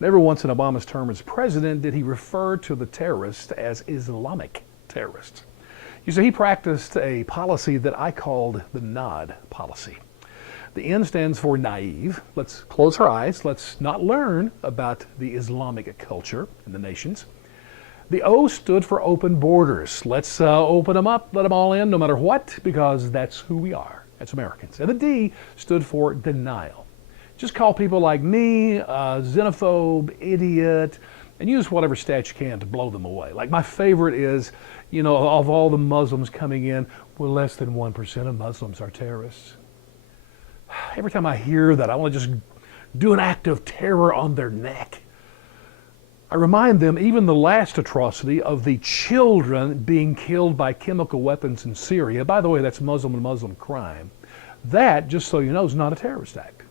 Never once in Obama's term as president did he refer to the terrorists as Islamic terrorists. You see, he practiced a policy that I called the N.O.D policy. The N stands for naive. Let's close our eyes. Let's not learn about the Islamic culture in the nations. The O stood for open borders. Let's open them up, let them all in, no matter what, because that's who we are as Americans. And the D stood for denial. Just call people like me xenophobe, idiot, and use whatever stat you can to blow them away. Like my favorite is, of all the Muslims coming in, well, less than 1% of Muslims are terrorists. Every time I hear that, I want to just do an act of terror on their neck. I remind them even the last atrocity of the children being killed by chemical weapons in Syria. By the way, that's Muslim and Muslim crime. That, just so you know, is not a terrorist act.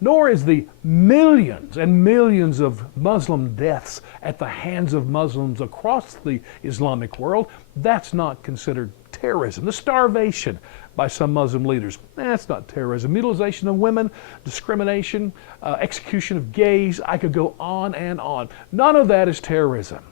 Nor is the millions and millions of Muslim deaths at the hands of Muslims across the Islamic world, that's not considered terrorism. The starvation by some Muslim leaders, that's not terrorism. Mutilization of women, discrimination, execution of gays, I could go on and on. None of that is terrorism.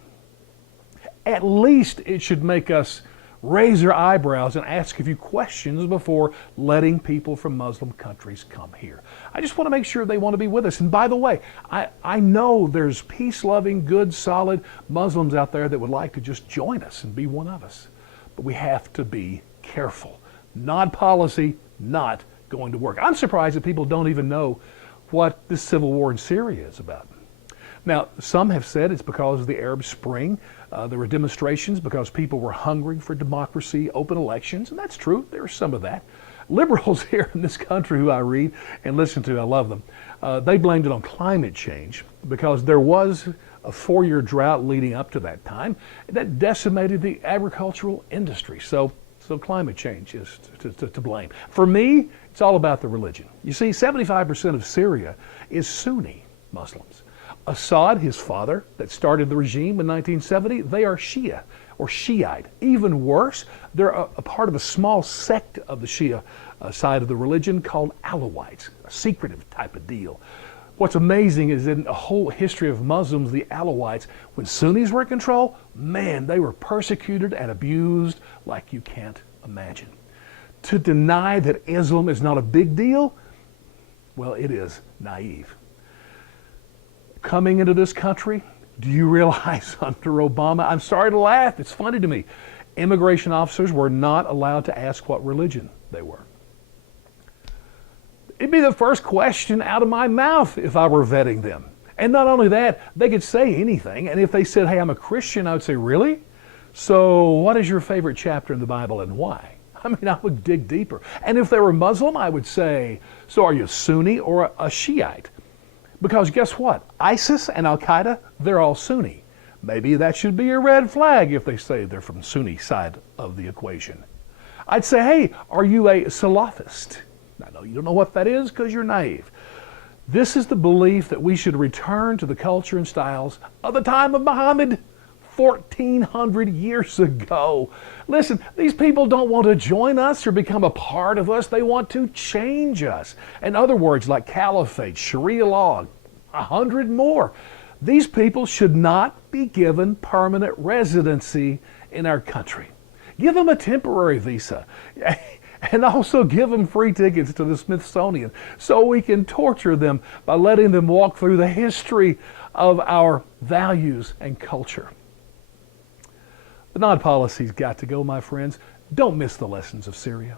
At least it should make us raise our eyebrows and ask a few questions before letting people from Muslim countries come here. I just want to make sure they want to be with us. And by the way, I know there's peace-loving, good, solid Muslims out there that would like to just join us and be one of us. But we have to be careful. N.O.D policy, not going to work. I'm surprised that people don't even know what this civil war in Syria is about. Now, some have said it's because of the Arab Spring. There were demonstrations because people were hungry for democracy, open elections, and that's true. There's some of that. Liberals here in this country who I read and listen to, I love them, they blamed it on climate change because there was a 4-year drought leading up to that time that decimated the agricultural industry. So climate change is to blame. For me, it's all about the religion. You see, 75% of Syria is Sunni Muslims. Assad, his father, that started the regime in 1970, they are Shia or Shiite. Even worse, they're a part of a small sect of the Shia side of the religion called Alawites, a secretive type of deal. What's amazing is in the whole history of Muslims, the Alawites, when Sunnis were in control, man, they were persecuted and abused like you can't imagine. To deny that Islam is not a big deal, well, it is naive. Coming into this country, do you realize under Obama, I'm sorry to laugh, it's funny to me, immigration officers were not allowed to ask what religion they were. It'd be the first question out of my mouth if I were vetting them. And not only that, they could say anything, and if they said, hey, I'm a Christian, I would say, really? So what is your favorite chapter in the Bible and why? I mean, I would dig deeper. And if they were Muslim, I would say, so are you Sunni or a Shiite? Because guess what? ISIS and Al-Qaeda, they're all Sunni. Maybe that should be a red flag if they say they're from Sunni side of the equation. I'd say, hey, are you a Salafist? I know you don't know what that is because you're naive. This is the belief that we should return to the culture and styles of the time of Muhammad, 1,400 years ago. Listen, these people don't want to join us or become a part of us. They want to change us. In other words, like caliphate, Sharia law, 100 more. These people should not be given permanent residency in our country. Give them a temporary visa. And also give them free tickets to the Smithsonian so we can torture them by letting them walk through the history of our values and culture. The N.O.D policy's got to go, my friends. Don't miss the lessons of Syria.